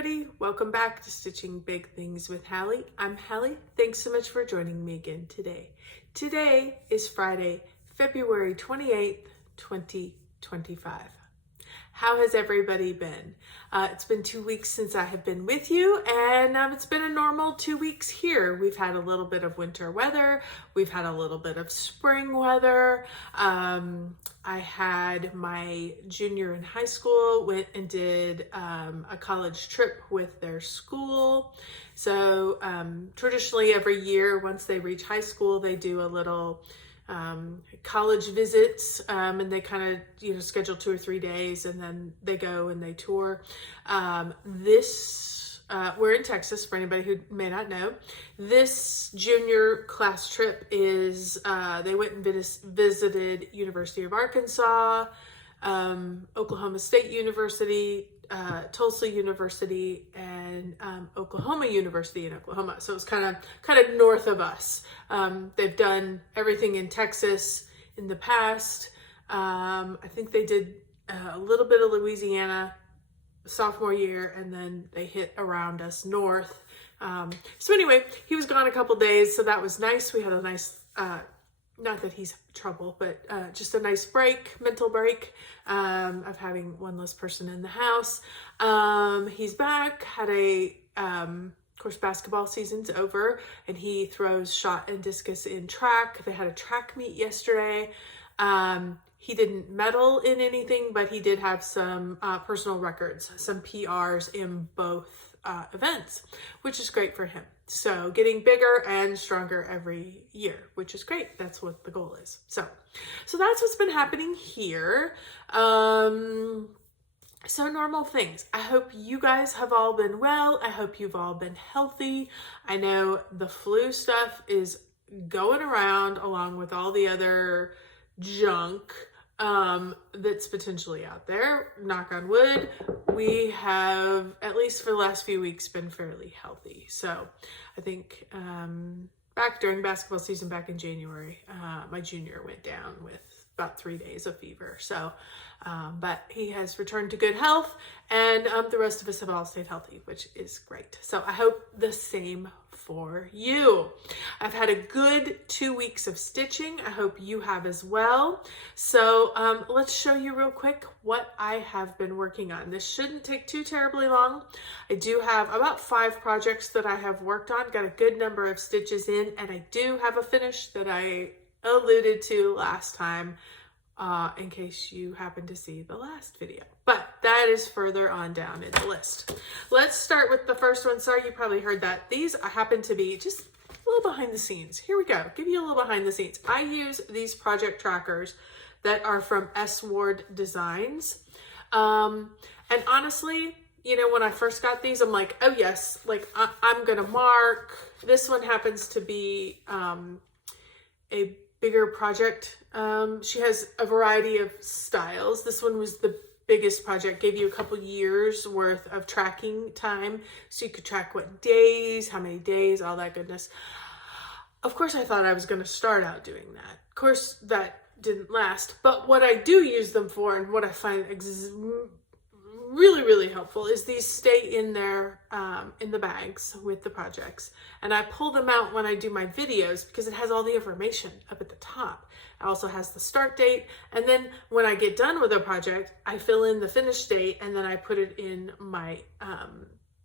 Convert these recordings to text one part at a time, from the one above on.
everybody, welcome back to Stitching Big Things with Hallie. I'm Hallie. Thanks so much for joining me again today. Today is Friday, February 28th, 2025. How has everybody been? It's been 2 weeks since I have been with you, and it's been a normal 2 weeks here. We've had a little bit of winter weather. We've had a little bit of spring weather. I had my junior in high school went and did a college trip with their school. So traditionally every year, once they reach high school, they do a little college visits, and they kind of, schedule 2 or 3 days, and then they go and they tour. We're in Texas, for anybody who may not know. This junior class trip is, they went and visited University of Arkansas, Oklahoma State University, Tulsa University, and Oklahoma University in Oklahoma. So it's kind of north of us. They've done everything in Texas in the past. I think they did a little bit of Louisiana sophomore year, and then they hit around us north. So anyway, he was gone a couple days, so that was nice. We had a nice, not that he's trouble, but just a nice mental break of having one less person in the house. He's back, of course, basketball season's over, and he throws shot and discus in track. They had a track meet yesterday. He didn't medal in anything, but he did have some personal records, some PRs in both events, which is great for him. So getting bigger and stronger every year, which is great. That's what the goal is. So that's what's been happening here. So normal things. I hope you guys have all been well. I hope you've all been healthy. I know the flu stuff is going around along with all the other junk that's potentially out there. Knock on wood. We have, at least for the last few weeks, been fairly healthy. So I think back during basketball season back in January, my junior went down with about 3 days of fever. So, but he has returned to good health, and the rest of us have all stayed healthy, which is great. So I hope the same for you. I've had a good 2 weeks of stitching. I hope you have as well. So let's show you real quick what I have been working on. This shouldn't take too terribly long. I do have about 5 projects that I have worked on, got a good number of stitches in, and I do have a finish that I alluded to last time, in case you happen to see the last video. But that is further on down in the list. Let's start with the first one. Sorry, you probably heard that. These happen to be just a little behind the scenes. Here we go. Give you a little behind the scenes. I use these project trackers that are from S. Ward Designs. And honestly, when I first got these, I'm like, oh yes, like I'm gonna mark. This one happens to be a bigger project. She has a variety of styles. This one was the biggest project, gave you a couple years worth of tracking time, so you could track what days, how many days, all that goodness. Of course, I thought I was going to start out doing that. Of course, that didn't last. But what I do use them for, and what I find really, really helpful, is these stay in there in the bags with the projects. And I pull them out when I do my videos because it has all the information up at the top. It also has the start date. And then when I get done with a project, I fill in the finish date, and then I put it in my,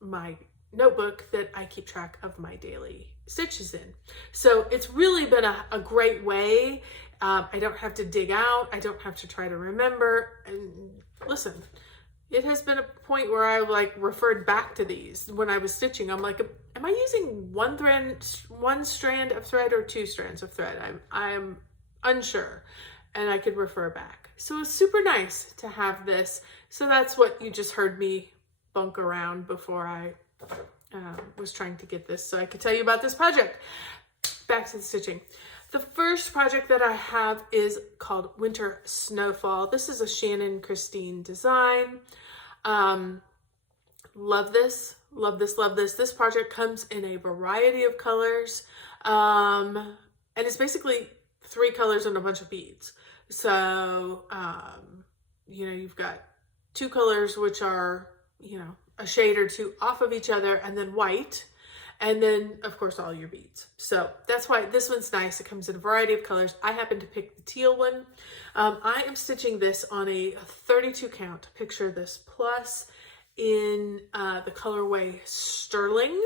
my notebook that I keep track of my daily stitches in. So it's really been a great way. I don't have to dig out. I don't have to try to remember. And listen, it has been a point where I referred back to these when I was stitching. I'm like, am I using one strand of thread or 2 strands of thread? I'm unsure, and I could refer back. So it's super nice to have this. So that's what you just heard me bunk around before I was trying to get this so I could tell you about this project. Back to the stitching. The first project that I have is called Winter Snowfall. This is a Shannon Christine design. Love this, love this, love this. This project comes in a variety of colors, and it's basically 3 colors and a bunch of beads. So, you've got 2 colors, which are, a shade or two off of each other, and then white, and then of course all your beads. So that's why this one's nice. It comes in a variety of colors. I happen to pick the teal one. I am stitching this on a 32 count. Picture this plus in the colorway Sterling.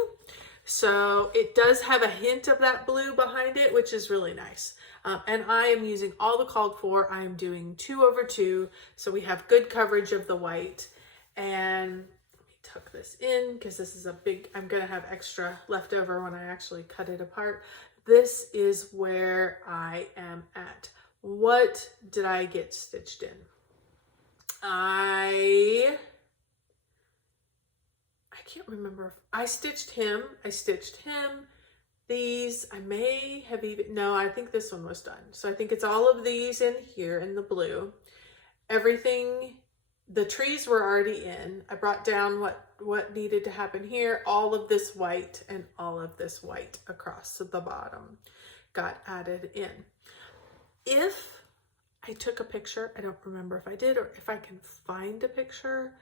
So it does have a hint of that blue behind it, which is really nice. And I am using all the called for. I am doing 2/2, so we have good coverage of the white. And let me tuck this in because this is a big, I'm gonna have extra left over when I actually cut it apart. This is where I am at. What did I get stitched in? I can't remember if I stitched him. These, I may have even, no, I think this one was done. So I think it's all of these in here in the blue. Everything, the trees were already in. I brought down what needed to happen here. All of this white and all of this white across the bottom got added in. If I took a picture, I don't remember if I did or if I can find a picture,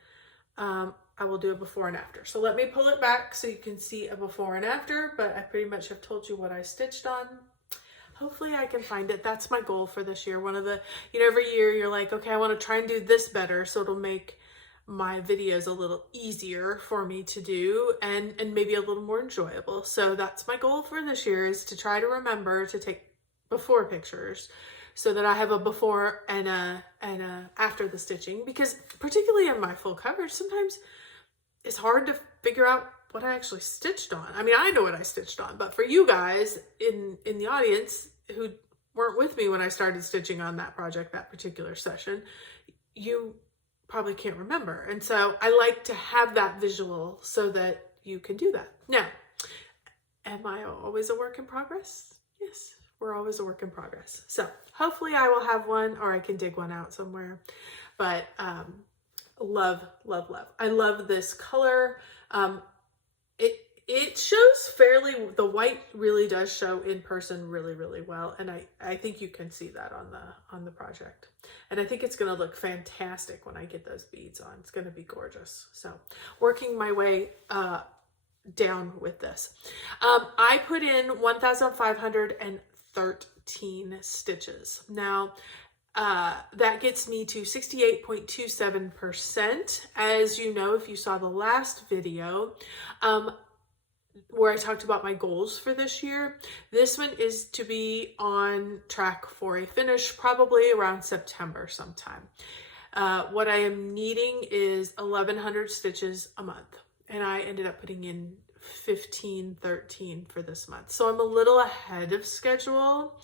I will do a before and after. So let me pull it back so you can see a before and after, but I pretty much have told you what I stitched on. Hopefully I can find it. That's my goal for this year. One of the, every year you're like, okay, I want to try and do this better so it'll make my videos a little easier for me to do and maybe a little more enjoyable. So that's my goal for this year, is to try to remember to take before pictures so that I have a before and a after the stitching, because particularly in my full coverage, sometimes it's hard to figure out what I actually stitched on. I mean, I know what I stitched on, but for you guys in the audience who weren't with me when I started stitching on that project, that particular session, you probably can't remember. And so I like to have that visual so that you can do that. Now, am I always a work in progress? Yes, we're always a work in progress. So hopefully I will have one, or I can dig one out somewhere. But love, love, love. I love this color. It shows fairly, the white really does show in person really, really well. And I think you can see that on the project. And I think it's going to look fantastic when I get those beads on. It's going to be gorgeous. So working my way down with this. I put in 1,513 stitches. Now, that gets me to 68.27%. As you know, if you saw the last video, where I talked about my goals for this year, this one is to be on track for a finish probably around September sometime. What I am needing is 1,100 stitches a month, and I ended up putting in 13 for this month. So I'm a little ahead of schedule.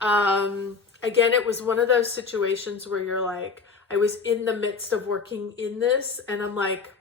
Again, it was one of those situations where you're like, I was in the midst of working in this and I'm like,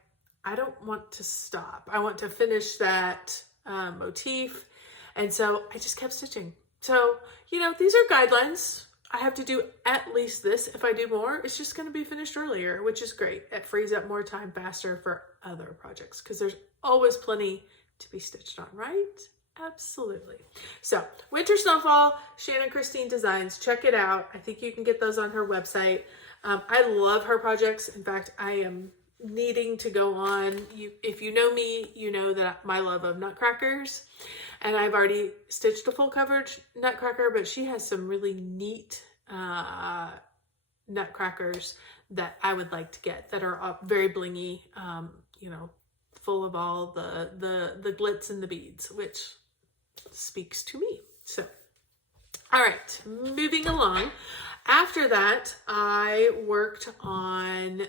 I don't want to stop. I want to finish that motif. And so I just kept stitching. So, these are guidelines. I have to do at least this. If I do more, it's just going to be finished earlier, which is great. It frees up more time faster for other projects because there's always plenty to be stitched on, right? Absolutely. So Winter Snowfall, Shannon Christine Designs, check it out. I think you can get those on her website. I love her projects. In fact, I am needing to go on. If you know me, you know that my love of nutcrackers, and I've already stitched a full coverage nutcracker, but she has some really neat nutcrackers that I would like to get that are very blingy, full of all the glitz and the beads, which speaks to me. So, all right, moving along. After that, I worked on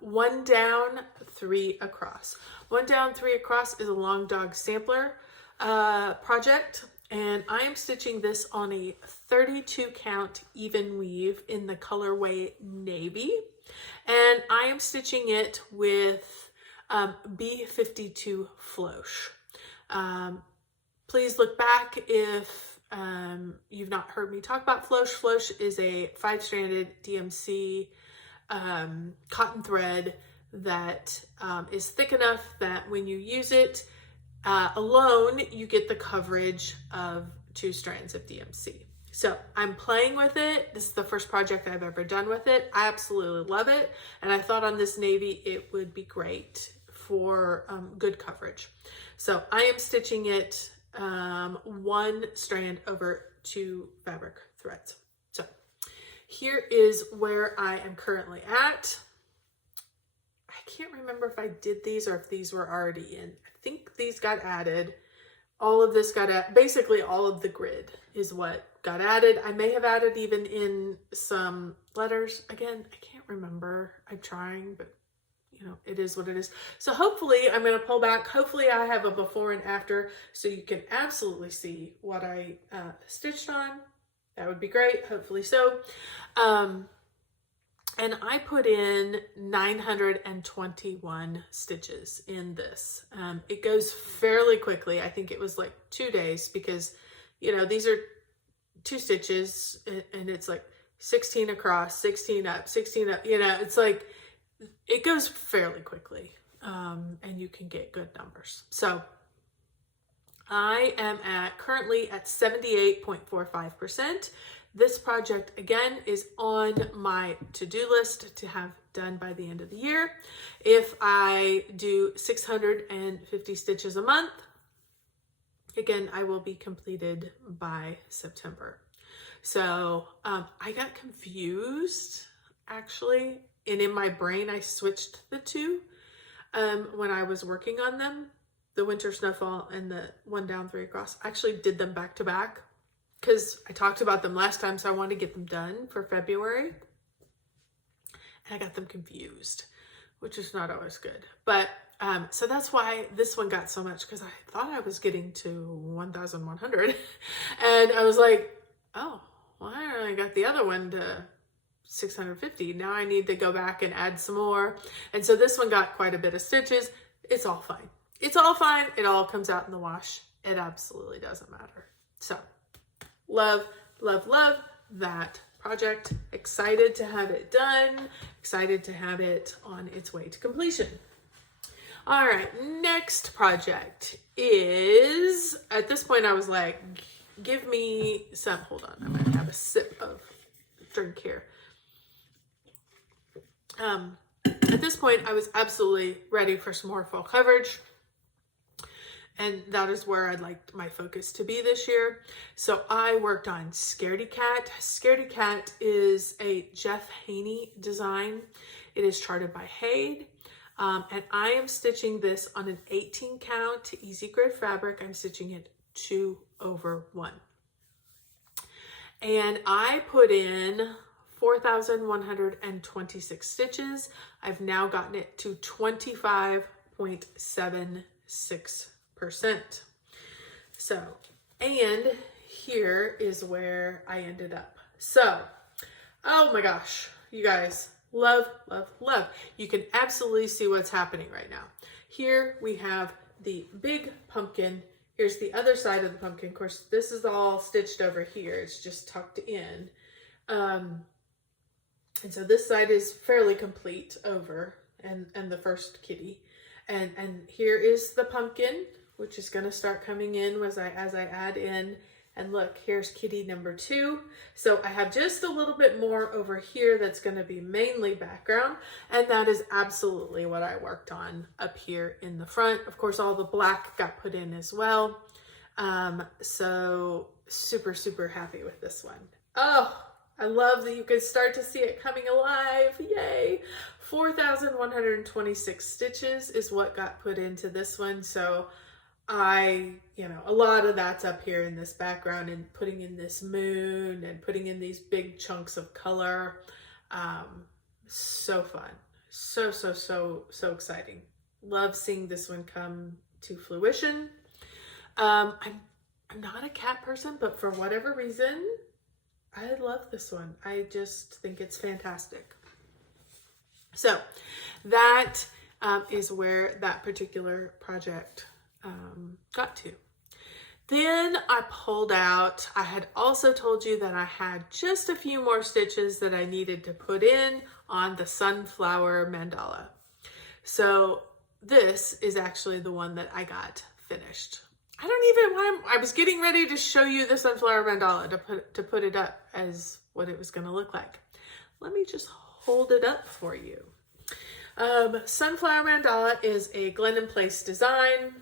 One Down, Three Across. One Down, Three Across is a long dog sampler project, and I am stitching this on a 32 count even weave in the colorway Navy, and I am stitching it with B52 Flosh. Please look back if you've not heard me talk about Flosh. Flosh is a 5-stranded DMC cotton thread that is thick enough that when you use it alone, you get the coverage of 2 strands of DMC. So I'm playing with it. This is the first project I've ever done with it. I absolutely love it. And I thought on this navy, it would be great for good coverage. So I am stitching it one strand over 2 fabric threads. So here is where I am currently at. I can't remember if I did these or if these were already in. I think these got added. All of this got basically all of the grid is what got added. I may have added even in some letters. Again, I can't remember. I'm trying, but you know, it is what it is. So hopefully I'm going to pull back. Hopefully I have a before and after so you can absolutely see what I stitched on. That would be great. Hopefully so. And I put in 921 stitches in this. It goes fairly quickly. I think it was like 2 days because, you know, these are 2 stitches and it's like 16 across, 16 up, 16 up, you know, it's like, it goes fairly quickly, and you can get good numbers. So I am currently at 78.45%. This project again is on my to-do list to have done by the end of the year. If I do 650 stitches a month, again, I will be completed by September. So I got confused actually, and in my brain I switched the two when I was working on them. The Winter Snowfall and the 1 down 3 across. I actually did them back to back because I talked about them last time, so I wanted to get them done for February. And I got them confused, which is not always good. But so that's why this one got so much, because I thought I was getting to 1,100. And I was like, oh, well, I only got the other one to 650. Now I need to go back and add some more. And so this one got quite a bit of stitches. It's all fine. It's all fine. It all comes out in the wash. It absolutely doesn't matter. So love, love, love that project. Excited to have it done. Excited to have it on its way to completion. All right, next project is, at this point I was like, give me some, hold on, I might have a sip of drink here. At this point I was absolutely ready for some more fall coverage. And that is where I'd like my focus to be this year. So I worked on Scaredy Cat. Scaredy Cat is a Jeff Haney design. It is charted by Haid. And I am stitching this on an 18 count easy grid fabric. I'm stitching it 2/1. And I put in 4,126 stitches. I've now gotten it to 25.76%. So, and here is where I ended up. So, oh my gosh, you guys, love, love, love. You can absolutely see what's happening right now. Here we have the big pumpkin. Here's the other side of the pumpkin. Of course, this is all stitched over here. It's just tucked in. And so this side is fairly complete over, and the first kitty. And here is the pumpkin, which is going to start coming in as I add in. And look, here's kitty number 2. So I have just a little bit more over here that's going to be mainly background. And that is absolutely what I worked on up here in the front. Of course, all the black got put in as well. So super, super happy with this one. Oh, I love that you can start to see it coming alive. Yay. 4,126 stitches is what got put into this one. So a lot of that's up here in this background and putting in this moon and putting in these big chunks of color. So fun. So exciting. Love seeing this one come to fruition. I'm not a cat person, but for whatever reason, I love this one. I just think it's fantastic. So that is where that particular project got to. Then I pulled out, I had also told you that I had just a few more stitches that I needed to put in on the sunflower mandala. So this is actually the one that I got finished. I was getting ready to show you the sunflower mandala to put it up as what it was going to look like. Let me just hold it up for you. Sunflower Mandala is a Glendon Place design.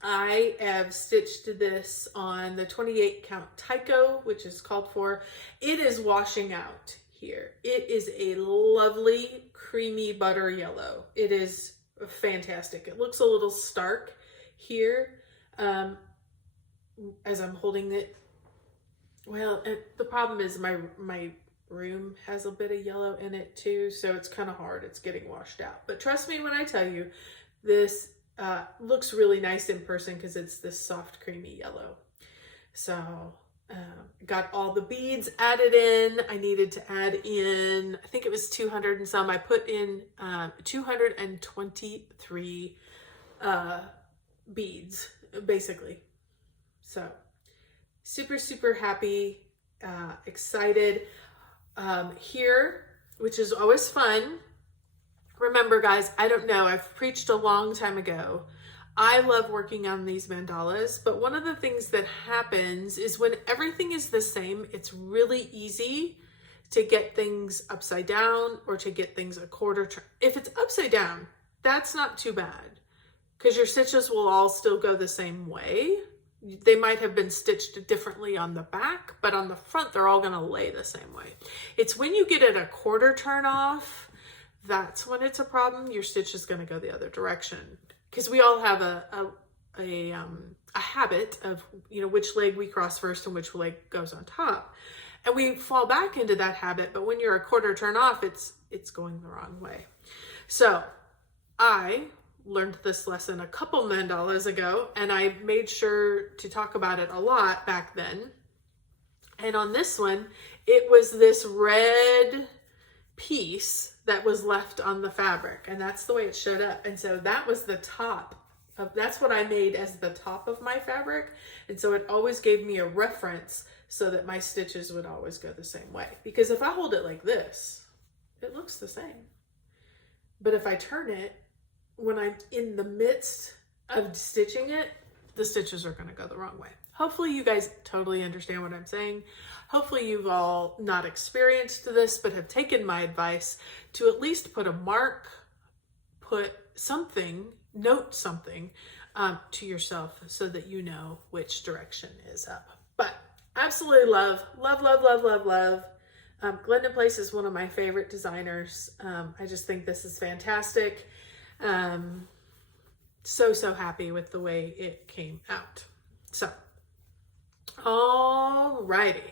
I have stitched this on the 28 count Tyco, which is called for. It is washing out here. It is a lovely creamy butter yellow. It is fantastic. It looks a little stark here as I'm holding it. Well, the problem is my room has a bit of yellow in it too, so it's kind of hard. It's getting washed out. But trust me when I tell you, this looks really nice in person because it's this soft creamy yellow. So got all the beads added in. I needed to add in, I think it was 200 and some. I put in 223 beads basically. So super happy, excited here, which is always fun. Remember guys, I don't know, I've preached a long time ago. I love working on these mandalas, but one of the things that happens is when everything is the same, it's really easy to get things upside down or to get things a quarter turn. If it's upside down, that's not too bad because your stitches will all still go the same way. They might have been stitched differently on the back, but on the front, they're all gonna lay the same way. It's when you get it a quarter turn off, that's when it's a problem. Your stitch is going to go the other direction because we all have a habit of, you know, which leg we cross first and which leg goes on top, and we fall back into that habit. But when you're a quarter turn off, it's going the wrong way. So I learned this lesson a couple mandalas ago, and I made sure to talk about it a lot back then. And on this one, it was this red piece that was left on the fabric, and that's the way it showed up. And so that was the top of, that's what I made as the top of my fabric. And so it always gave me a reference so that my stitches would always go the same way. Because if I hold it like this, it looks the same. But if I turn it, when I'm in the midst of stitching it, the stitches are going to go the wrong way. Hopefully you guys totally understand what I'm saying. Hopefully you've all not experienced this, but have taken my advice to at least put a mark, put something, note something to yourself so that you know which direction is up. But absolutely love. Glendon Place is one of my favorite designers. I just think this is fantastic. So happy with the way it came out. So, alrighty.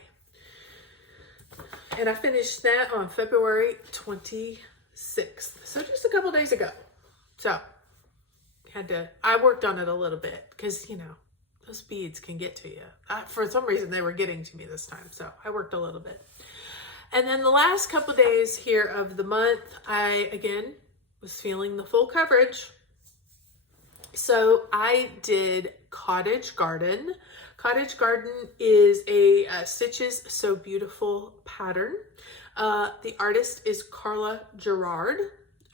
And I finished that on February 26th. So just a couple days ago. So I worked on it a little bit because, you know, those beads can get to you. For some reason, they were getting to me this time. So I worked a little bit. And then the last couple days here of the month, I, again, was feeling the full coverage. So I did Cottage Garden. Cottage Garden is a Stitches So Beautiful pattern. The artist is Carla Gerard.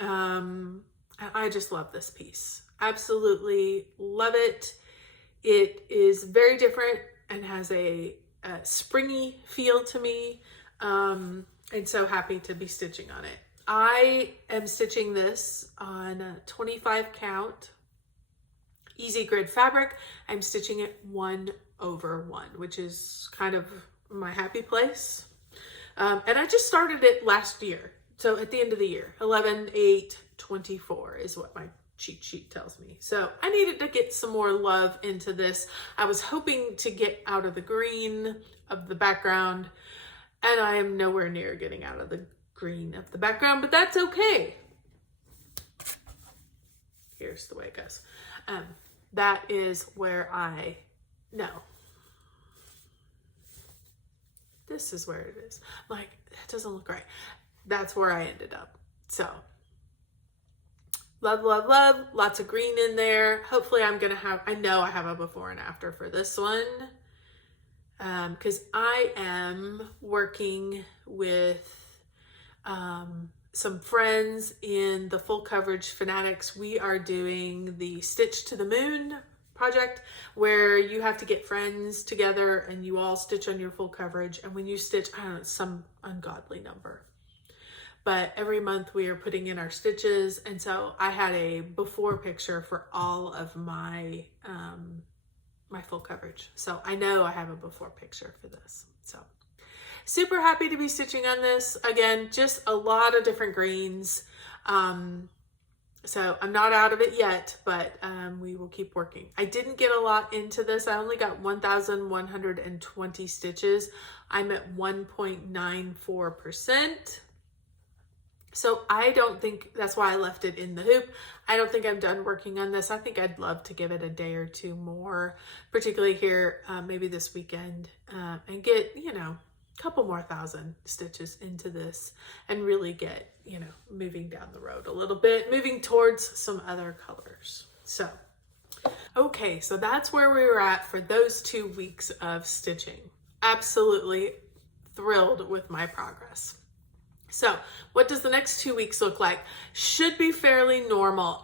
I just love this piece. Absolutely love it. It is very different and has a springy feel to me. And so happy to be stitching on it. I am stitching this on a 25 count easy grid fabric. I'm stitching it 1/1, which is kind of my happy place. And I just started it last year. So at the end of the year, 11/8/24 is what my cheat sheet tells me. So I needed to get some more love into this. I was hoping to get out of the green of the background, and I am nowhere near getting out of the green of the background, but that's okay. Here's the way it goes. That is where no. This is where it is. I'm like, that doesn't look right. That's where I ended up. So, love. Lots of green in there. Hopefully I know I have a before and after for this one. Because I am working with some friends in the Full Coverage Fanatics. We are doing the Stitch to the Moon project where you have to get friends together and you all stitch on your full coverage. And when you stitch, I don't know, some ungodly number. but every month we are putting in our stitches. And so I had a before picture for all of my, my full coverage. So I know I have a before picture for this. So super happy to be stitching on this. Again, just a lot of different greens. So I'm not out of it yet, but we will keep working. I didn't get a lot into this. I only got 1,120 stitches. I'm at 1.94%. So I don't think, that's why I left it in the hoop. I don't think I'm done working on this. I think I'd love to give it a day or two more, particularly here, maybe this weekend, and get, you know, a couple more thousand stitches into this and really get, you know, moving down the road a little bit, moving towards some other colors. So, okay, so that's where we were at for those 2 weeks of stitching. Absolutely thrilled with my progress. So what does the next 2 weeks look like? Should be fairly normal.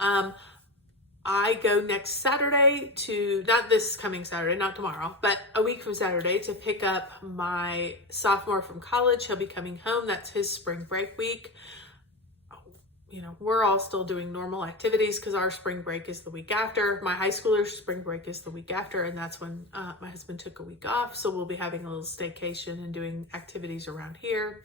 I go next Saturday to, not this coming Saturday, not tomorrow, but a week from Saturday to pick up my sophomore from college. He'll be coming home. That's his spring break week. You know, we're all still doing normal activities because our spring break is the week after. My high schooler's spring break is the week after, and that's when my husband took a week off. So we'll be having a little staycation and doing activities around here.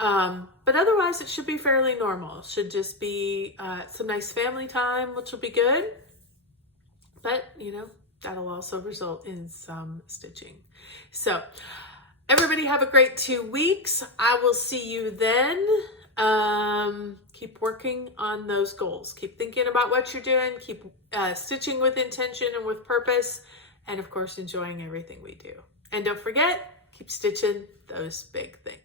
But otherwise it should be fairly normal. It should just be some nice family time, which will be good. But, you know, that'll also result in some stitching. So everybody have a great 2 weeks. I will see you then. Keep working on those goals. Keep thinking about what you're doing. Keep stitching with intention and with purpose. And of course, enjoying everything we do. And don't forget, keep stitching those big things.